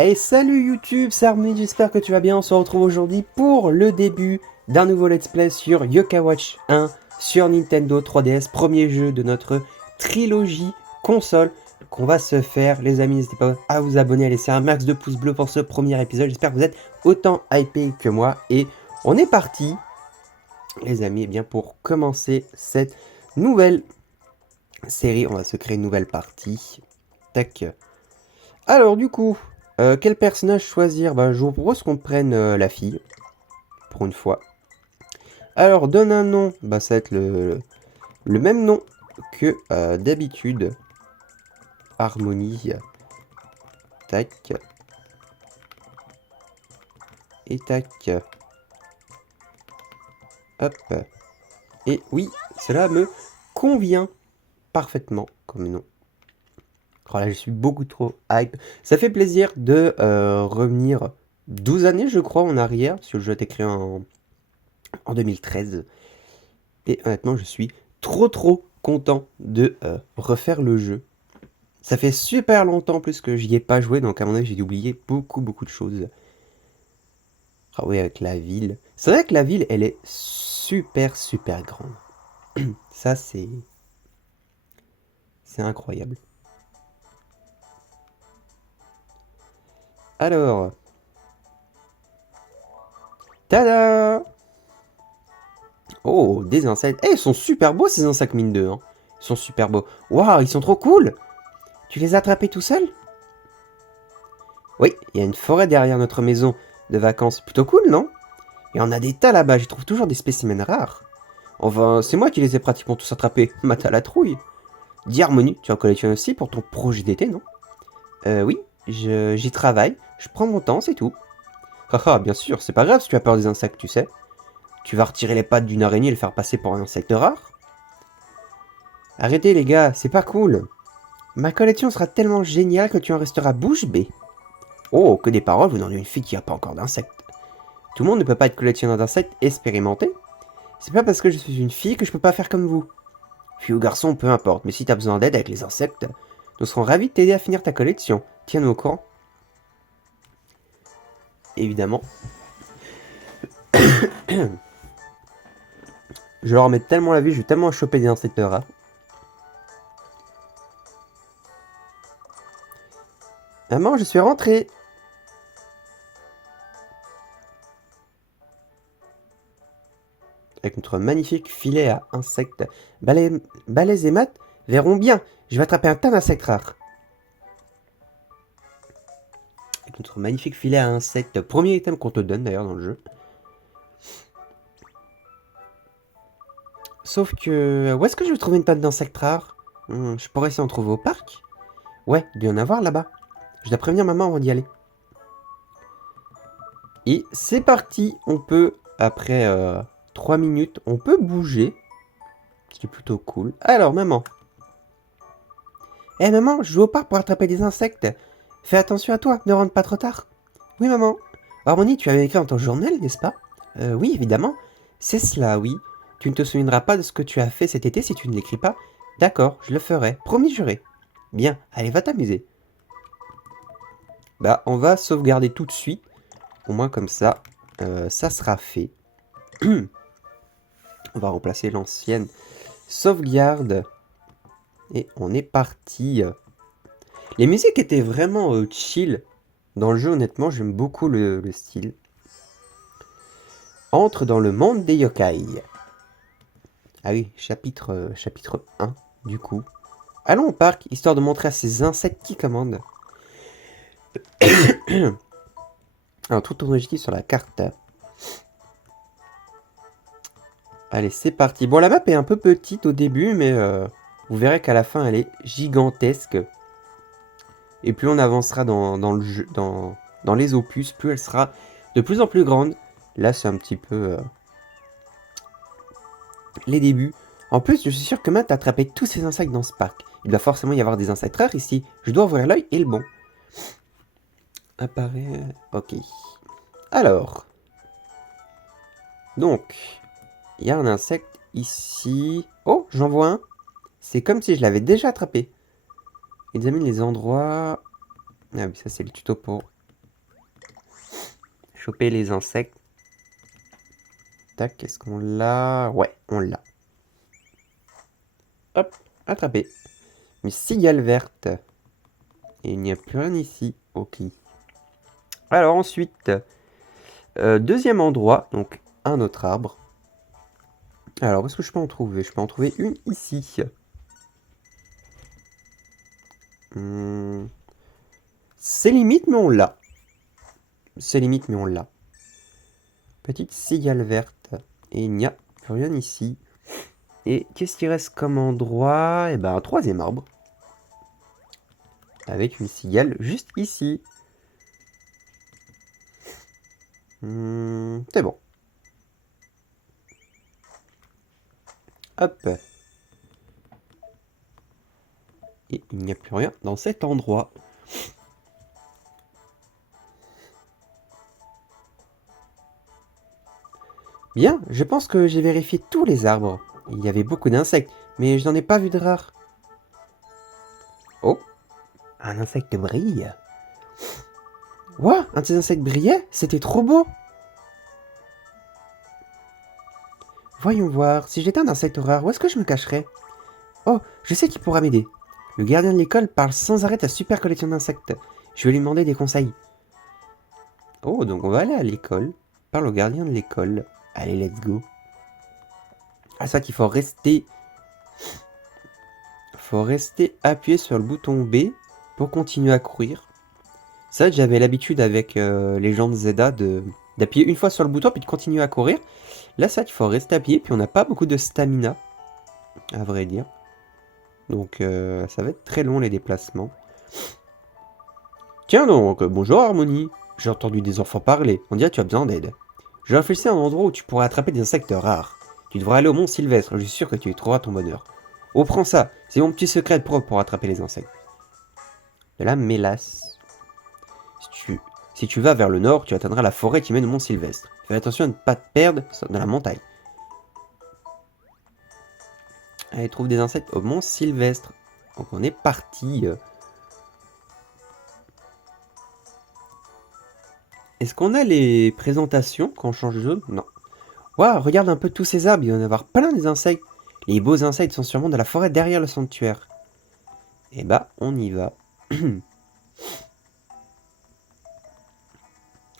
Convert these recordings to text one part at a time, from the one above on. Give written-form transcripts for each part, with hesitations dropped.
Hey, salut YouTube, c'est Harmony, j'espère que tu vas bien. On se retrouve aujourd'hui pour le début d'un nouveau let's play sur Yokai Watch 1 sur Nintendo 3DS, premier jeu de notre trilogie console qu'on va se faire. Les amis, n'hésitez pas à vous abonner, à laisser un max de pouces bleus pour ce premier épisode. J'espère que vous êtes autant hypés que moi. Et on est parti, les amis, bien pour commencer cette nouvelle série. On va se créer une nouvelle partie. Tac. Alors du coup, quel personnage choisir? Je vous propose qu'on prenne la fille, pour une fois. Alors, donne un nom, ça va être le même nom que d'habitude. Harmonie. Tac. Et tac. Hop. Et oui, cela me convient parfaitement comme nom. Oh là, je suis beaucoup trop hype. Ça fait plaisir de revenir 12 années, je crois, en arrière, parce que le jeu a été créé en 2013. Et honnêtement, je suis trop content de refaire le jeu. Ça fait super longtemps en plus que j'y ai pas joué, donc à mon avis, j'ai dû oublier beaucoup de choses. Ah oui, avec la ville. C'est vrai que la ville, elle est super grande. Ça, c'est incroyable. Alors, tada! Oh, des insectes. Eh, ils sont super beaux ces insectes mine 2. Hein. Ils sont super beaux. Waouh, ils sont trop cool! Tu les as attrapés tout seul? Oui, il y a une forêt derrière notre maison de vacances. Plutôt cool, non? Et on a des tas là-bas, je trouve toujours des spécimens rares. Enfin, c'est moi qui les ai pratiquement tous attrapés. Mata la trouille. Dis Harmonie, tu en collectionnes aussi pour ton projet d'été, non? Oui, j'y travaille. Je prends mon temps, c'est tout. Haha, bien sûr, c'est pas grave si tu as peur des insectes, tu sais. Tu vas retirer les pattes d'une araignée et le faire passer pour un insecte rare? Arrêtez les gars, c'est pas cool. Ma collection sera tellement géniale que tu en resteras bouche bée. Oh, que des paroles venant d'une fille qui a pas encore d'insectes. Tout le monde ne peut pas être collectionneur d'insectes expérimenté. C'est pas parce que je suis une fille que je peux pas faire comme vous. Fille ou garçon, peu importe, mais si t'as besoin d'aide avec les insectes, nous serons ravis de t'aider à finir ta collection. Tiens-nous au courant. Évidemment. Je leur mets tellement la vie, je vais tellement choper des insectes rares. Maman, je suis rentrée. Avec notre magnifique filet à insectes. Balèze et Matt verront bien. Je vais attraper un tas d'insectes rares. Avec notre magnifique filet à insectes. Premier item qu'on te donne d'ailleurs dans le jeu. Sauf que... Où est-ce que je vais trouver une tonne d'insectes rares? Je pourrais essayer d'en trouver au parc? Ouais, il doit y en avoir là-bas. Je dois prévenir maman avant d'y aller. Et c'est parti. On peut, après 3 minutes, on peut bouger. C'est plutôt cool. Alors, maman. Eh maman, je vais au parc pour attraper des insectes. Fais attention à toi, ne rentre pas trop tard. Oui maman. Harmonie, tu avais écrit dans ton journal, n'est-ce pas? Oui, évidemment. C'est cela, oui. Tu ne te souviendras pas de ce que tu as fait cet été si tu ne l'écris pas. D'accord, je le ferai. Promis juré. Bien, allez, va t'amuser. On va sauvegarder tout de suite. Au moins comme ça, ça sera fait. On va remplacer l'ancienne sauvegarde. Et on est parti. Les musiques étaient vraiment chill. Dans le jeu, honnêtement, j'aime beaucoup le style. Entre dans le monde des yokai. Ah oui, chapitre 1, du coup. Allons au parc, histoire de montrer à ces insectes qui commandent. Alors, tout ton objectif sur la carte. Allez, c'est parti. Bon, la map est un peu petite au début, mais vous verrez qu'à la fin, elle est gigantesque. Et plus on avancera dans le jeu, dans les opus, plus elle sera de plus en plus grande. Là, c'est un petit peu les débuts. En plus, je suis sûr que Matt a attrapé tous ces insectes dans ce parc. Il doit forcément y avoir des insectes rares ici. Je dois ouvrir l'œil et le bon. Apparaît... Ok. Alors. Donc. Il y a un insecte ici. Oh, j'en vois un. C'est comme si je l'avais déjà attrapé. Examine les endroits... Ah oui, ça c'est le tuto pour choper les insectes. Tac, est-ce qu'on l'a? Ouais, on l'a. Hop, attrapé. Une cigale verte. Et il n'y a plus rien ici. Ok. Alors ensuite, deuxième endroit, donc un autre arbre. Alors, où est-ce que je peux en trouver? Je peux en trouver une ici. C'est limite, mais on l'a. C'est limite, mais on l'a. Petite cigale verte. Et il n'y a plus rien ici. Et qu'est-ce qui reste comme endroit? Eh ben, un troisième arbre. Avec une cigale juste ici. C'est bon. Hop. Et il n'y a plus rien dans cet endroit. Bien, je pense que j'ai vérifié tous les arbres. Il y avait beaucoup d'insectes, mais je n'en ai pas vu de rares. Oh, un insecte brille. Ouah, un de ces insectes brillait? C'était trop beau. Voyons voir, si j'étais un insecte rare, où est-ce que je me cacherais? Oh, je sais qui pourra m'aider. Le gardien de l'école parle sans arrêt de sa super collection d'insectes. Je vais lui demander des conseils. Oh, donc on va aller à l'école. Parle au gardien de l'école. Allez, let's go. Ah, ça qu'il faut rester... Faut rester appuyé sur le bouton B pour continuer à courir. Ça, j'avais l'habitude avec les gens de Zelda d'appuyer une fois sur le bouton puis de continuer à courir. Là, ça, il faut rester appuyé puis on n'a pas beaucoup de stamina, à vrai dire. Donc, ça va être très long les déplacements. Tiens donc, bonjour Harmonie. J'ai entendu des enfants parler. On dirait que tu as besoin d'aide. Je réfléchis à un endroit où tu pourrais attraper des insectes rares. Tu devrais aller au Mont Sylvestre, je suis sûr que tu y trouveras ton bonheur. Oh, prends ça, c'est mon petit secret propre pour attraper les insectes. De la mélasse. Si tu vas vers le nord, tu atteindras la forêt qui mène au Mont Sylvestre. Fais attention à ne pas te perdre dans la montagne. Allez, trouve des insectes au Mont Sylvestre. Donc on est parti. Est-ce qu'on a les présentations quand on change de zone? Non. Waouh, regarde un peu tous ces arbres, il va y en avoir plein des insectes. Les beaux insectes sont sûrement de la forêt derrière le sanctuaire. Eh bah, on y va.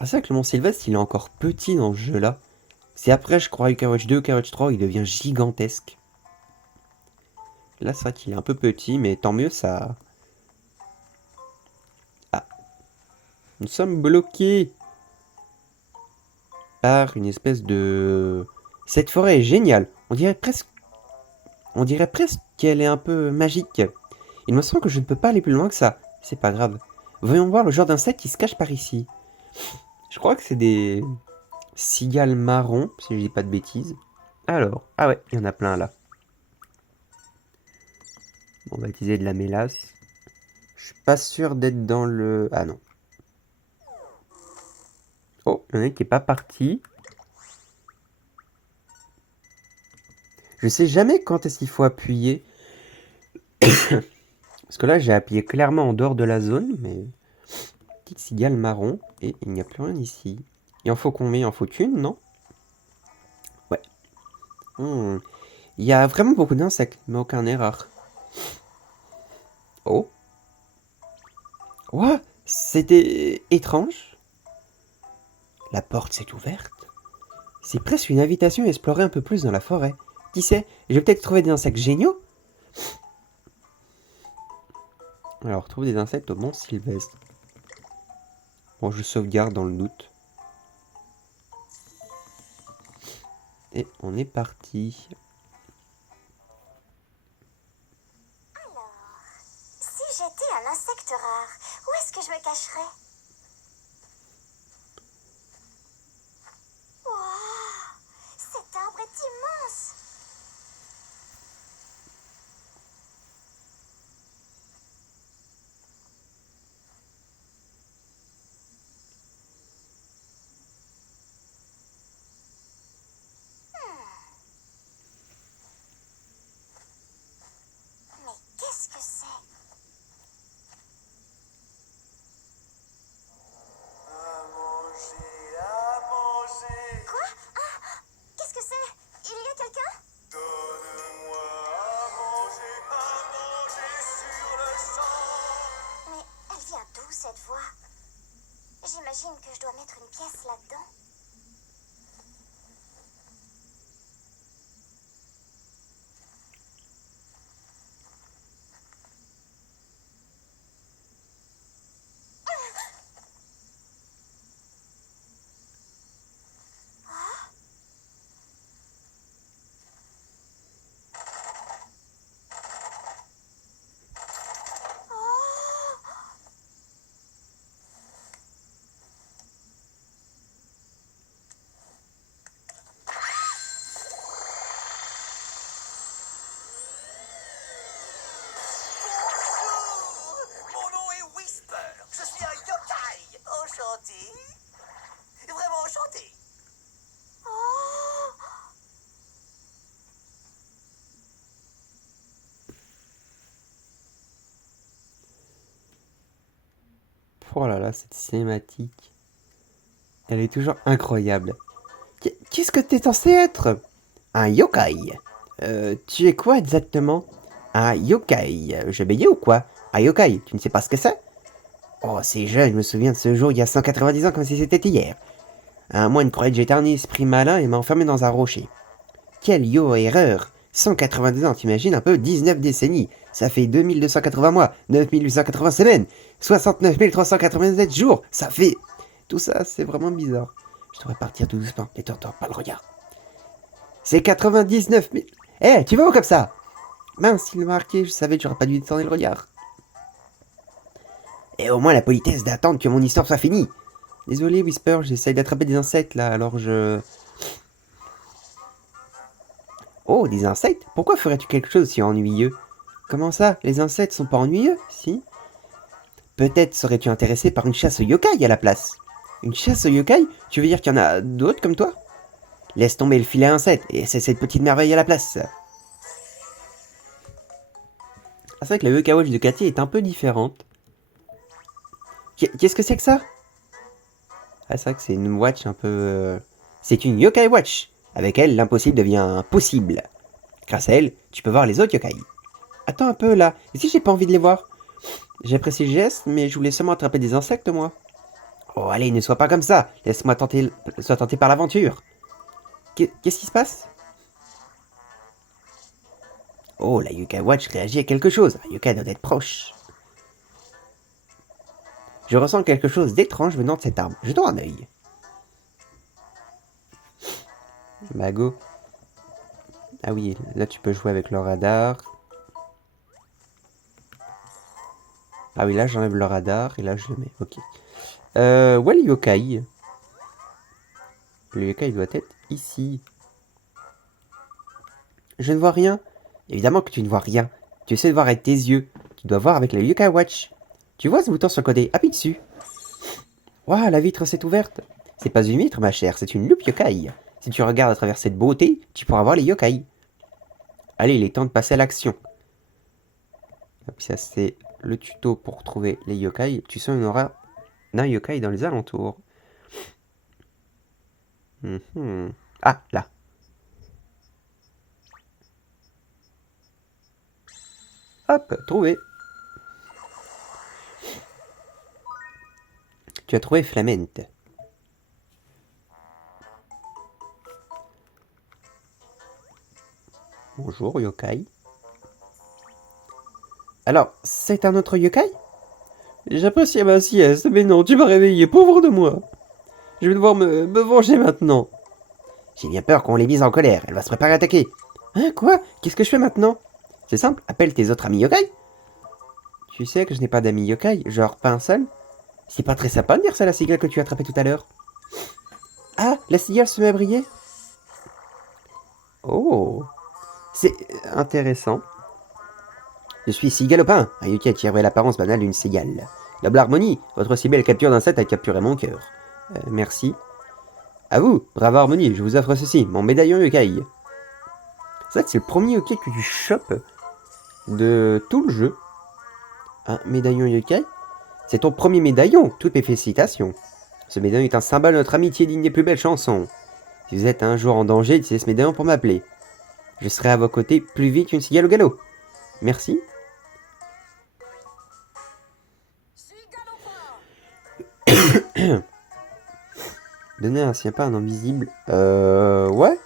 Ah, c'est vrai que le Mont Sylvestre, il est encore petit dans ce jeu-là. C'est après, je crois, Overwatch 2 ou Overwatch 3, il devient gigantesque. Là, c'est vrai qu'il est un peu petit, mais tant mieux, ça... Ah. Nous sommes bloqués par une espèce de... Cette forêt est géniale. On dirait presque qu'elle est un peu magique. Il me semble que je ne peux pas aller plus loin que ça. C'est pas grave. Voyons voir le genre d'insecte qui se cache par ici. Je crois que c'est des cigales marrons, si je dis pas de bêtises. Alors, ah ouais, il y en a plein là. On va utiliser de la mélasse. Je suis pas sûr d'être dans le... Ah non. Oh, il y en a qui est pas parti. Je sais jamais quand est-ce qu'il faut appuyer. Parce que là, j'ai appuyé clairement en dehors de la zone, mais... Petite cigale marron, et il n'y a plus rien ici. Il en faut combien? Il en faut une, non? Ouais. Il y a vraiment beaucoup d'insectes, mais aucun n'est rare. Oh. Ouah, c'était étrange. La porte s'est ouverte. C'est presque une invitation à explorer un peu plus dans la forêt. Qui sait, je vais peut-être trouver des insectes géniaux. Alors, trouver des insectes au Mont Sylvestre. Bon, je sauvegarde dans le doute. Et on est parti. Alors, si j'étais un insecte rare, où est-ce que je me cacherais? Waouh, cet arbre est immense! Mais qu'est-ce que c'est? À manger, à cette voix. J'imagine que je dois mettre une pièce là-dedans. Mon nom est Whisper. Je suis un yokai. Enchanté. Vraiment enchanté. Oh là là, cette cinématique. Elle est toujours incroyable. Qu'est-ce que t'es censé être? Un yokai. Tu es quoi exactement? Un yokai. J'ai bégué ou quoi? Un yokai, tu ne sais pas ce que c'est? Oh, c'est jeune, je me souviens de ce jour il y a 190 ans comme si c'était hier. Un moine croyait que j'étais un esprit malin et m'a enfermé dans un rocher. Quelle erreur! 190 ans, t'imagines un peu? 19 décennies. Ça fait 2280 mois, 9880 semaines, 69 387 jours. Ça fait... Tout ça, c'est vraiment bizarre. Je devrais partir tout doucement. Détends-toi, pas le regard. C'est 99 000... Eh, tu vas où comme ça? Mince, il m'a marqué, je savais que j'aurais pas dû détourner le regard. Et au moins la politesse d'attendre que mon histoire soit finie. Désolé, Whisper, j'essaye d'attraper des insectes là, alors je... Oh, des insectes? Pourquoi ferais-tu quelque chose si ennuyeux? Comment ça? Les insectes sont pas ennuyeux, si? Peut-être serais-tu intéressé par une chasse aux yokai à la place. Une chasse aux yokai? Tu veux dire qu'il y en a d'autres comme toi? Laisse tomber le filet à insectes et c'est cette petite merveille à la place. Ah, c'est vrai que la Yokai Watch de Cathy est un peu différente. Qu'est-ce que c'est que ça? Ah, c'est vrai que c'est une watch un peu... C'est une Yokai Watch. Avec elle, l'impossible devient possible. Grâce à elle, tu peux voir les autres yokai. Attends un peu là, et si j'ai pas envie de les voir? J'apprécie le geste, mais je voulais seulement attraper des insectes moi. Oh allez, ne sois pas comme ça, laisse-moi tenter, sois tenté par l'aventure. Qu'est-ce qui se passe? Oh, la Yokai Watch réagit à quelque chose, un yokai doit être proche. Je ressens quelque chose d'étrange venant de cet arbre, jetons un œil. Bah go. Ah oui, là tu peux jouer avec le radar. Ah oui, là j'enlève le radar et là je le mets, ok. Où est le yokai? Le yokai doit être ici. Je ne vois rien. Évidemment que tu ne vois rien. Tu essaies de voir avec tes yeux. Tu dois voir avec la Yokai Watch. Tu vois ce bouton sur le côté? Appuie dessus. Waouh, la vitre s'est ouverte. C'est pas une vitre, ma chère, c'est une loupe yokai. Si tu regardes à travers cette beauté, tu pourras voir les yokai. Allez, il est temps de passer à l'action. Et puis ça, c'est le tuto pour trouver les yokai. Tu sens une aura d'un yokai dans les alentours. Ah, là. Hop, trouvé. Tu as trouvé Flament. Bonjour, yokai. Alors, c'est un autre yokai? J'apprécie ma sieste, mais non, tu m'as réveillé, pauvre de moi. Je vais devoir me venger maintenant. J'ai bien peur qu'on l'ait mise en colère, elle va se préparer à attaquer. Hein, quoi? Qu'est-ce que je fais maintenant? C'est simple, appelle tes autres amis yokai. Tu sais que je n'ai pas d'amis yokai, genre pas un seul? C'est pas très sympa de dire ça à la cigale que tu as attrapée tout à l'heure. Ah, la cigale se met à briller. Oh, c'est intéressant. Je suis Cigalopin, un yokai qui revêt l'apparence banale d'une cigale. Noble Harmonie, votre si belle capture d'insecte a capturé mon cœur. Merci. À vous, brave Harmonie, je vous offre ceci, mon médaillon yokai. C'est vrai que c'est le premier yokai que tu chopes de tout le jeu. Un médaillon yokai? C'est ton premier médaillon, toutes mes félicitations. Ce médaillon est un symbole de notre amitié digne des plus belles chansons. Si vous êtes un jour en danger, utilisez ce médaillon pour m'appeler. Je serai à vos côtés plus vite qu'une cigale au galop. Merci. Donner un sien pas un nom visible. Ouais.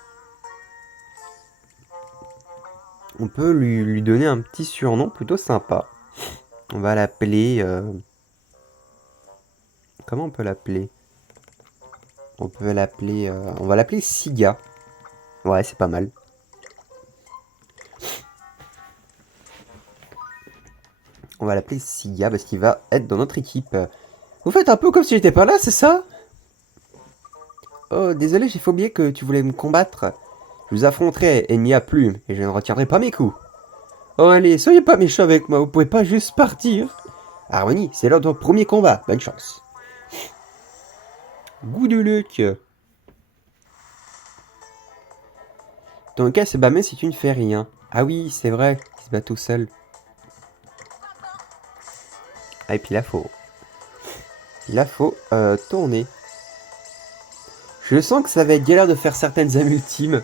On peut lui donner un petit surnom plutôt sympa. On va l'appeler... Comment on peut l'appeler? On peut l'appeler... on va l'appeler Siga. Ouais, c'est pas mal. On va l'appeler Siga parce qu'il va être dans notre équipe. Vous faites un peu comme si j'étais pas là, c'est ça? Oh, désolé, j'ai oublié que tu voulais me combattre. Je vous affronterai ennemi à plume et je ne retiendrai pas mes coups. Oh allez, soyez pas méchants avec moi, vous pouvez pas juste partir. Harmonie, c'est l'heure de notre premier combat, bonne chance. Goût de luck. Ton cas se bat même si tu ne fais rien. Ah oui, c'est vrai, il se bat tout seul. Ah et puis là faut... tourner. Je sens que ça va être galère de faire certaines âmes ultimes.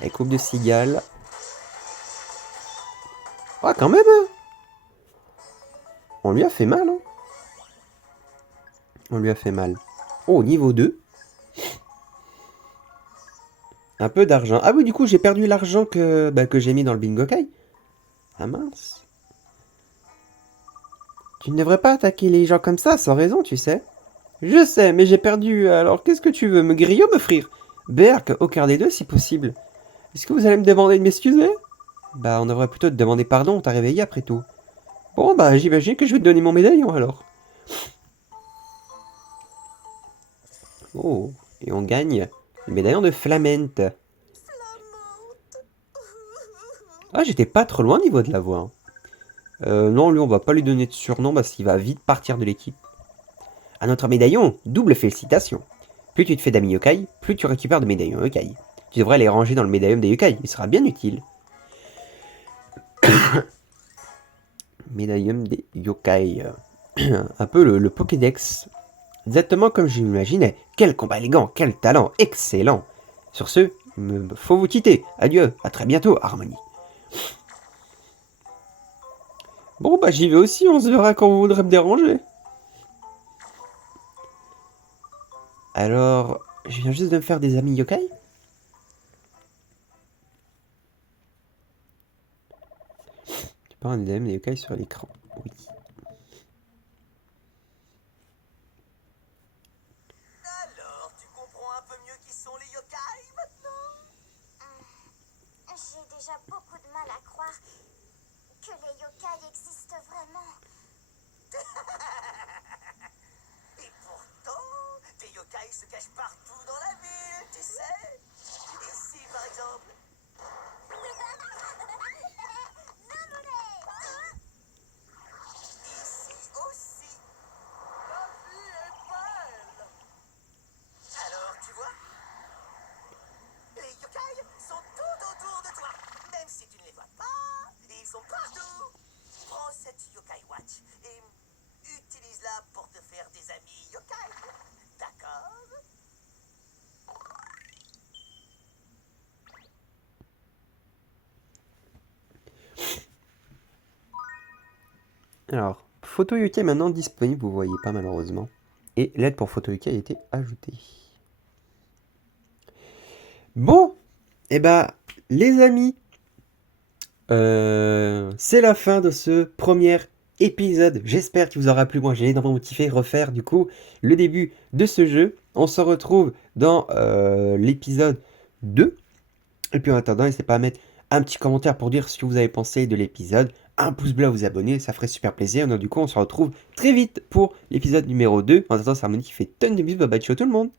La coupe de cigale. Ah quand même hein. On lui a fait mal hein. On lui a fait mal. Oh, niveau 2. Un peu d'argent. Ah oui, du coup, j'ai perdu l'argent que j'ai mis dans le bingo kai. Ah mince. Tu ne devrais pas attaquer les gens comme ça, sans raison, tu sais. Je sais, mais j'ai perdu. Alors, qu'est-ce que tu veux, me griller ou m'offrir? Berk, aucun des deux, si possible. Est-ce que vous allez me demander de m'excuser? Bah, on devrait plutôt te demander pardon, on t'a réveillé après tout. Bon, bah, j'imagine que je vais te donner mon médaillon, alors. Oh, et on gagne le médaillon de Flammente. Ah, j'étais pas trop loin au niveau de la voix. Non, lui, on va pas lui donner de surnom parce qu'il va vite partir de l'équipe. À notre médaillon, double félicitations. Plus tu te fais d'amis yokai, plus tu récupères de médaillons yokai. Tu devrais les ranger dans le médaillon des yokai, il sera bien utile. Médaillon des yokai. Un peu le Pokédex. Exactement comme je l'imaginais. Quel combat élégant, quel talent, excellent. Sur ce, faut vous quitter. Adieu, à très bientôt, Harmonie. Bon bah j'y vais aussi, on se verra quand vous voudrez me déranger. Alors, je viens juste de me faire des amis yokai. Tu peux avoir des amis yokai sur l'écran. Oui. Alors, tu comprends un peu mieux qui sont les yokai maintenant? J'ai déjà beaucoup de mal à croire que les yokai existent vraiment. Et pourtant, des yokai se cachent partout dans la ville, tu sais. Ici, par exemple. Ici aussi. La vie est belle. Alors, tu vois, les yokai sont tout autour de toi. Même si tu ne les vois pas, ils sont partout. Prends cette yokai watch et utilise-la pour te faire des amis yokai. D'accord? Alors, photo yokai maintenant disponible, vous voyez pas malheureusement. Et l'aide pour photo yokai a été ajoutée. Bon, et bah les amis, c'est la fin de ce premier épisode. J'espère qu'il vous aura plu. Moi j'ai énormément kiffé refaire du coup le début de ce jeu. On se retrouve dans l'épisode 2. Et puis en attendant, n'hésitez pas à mettre un petit commentaire pour dire ce que vous avez pensé de l'épisode. Un pouce bleu à vous abonner, ça ferait super plaisir. Donc du coup on se retrouve très vite pour l'épisode numéro 2. En attendant, c'est Harmonie qui fait tonne de bisous. Bye bye, ciao tout le monde.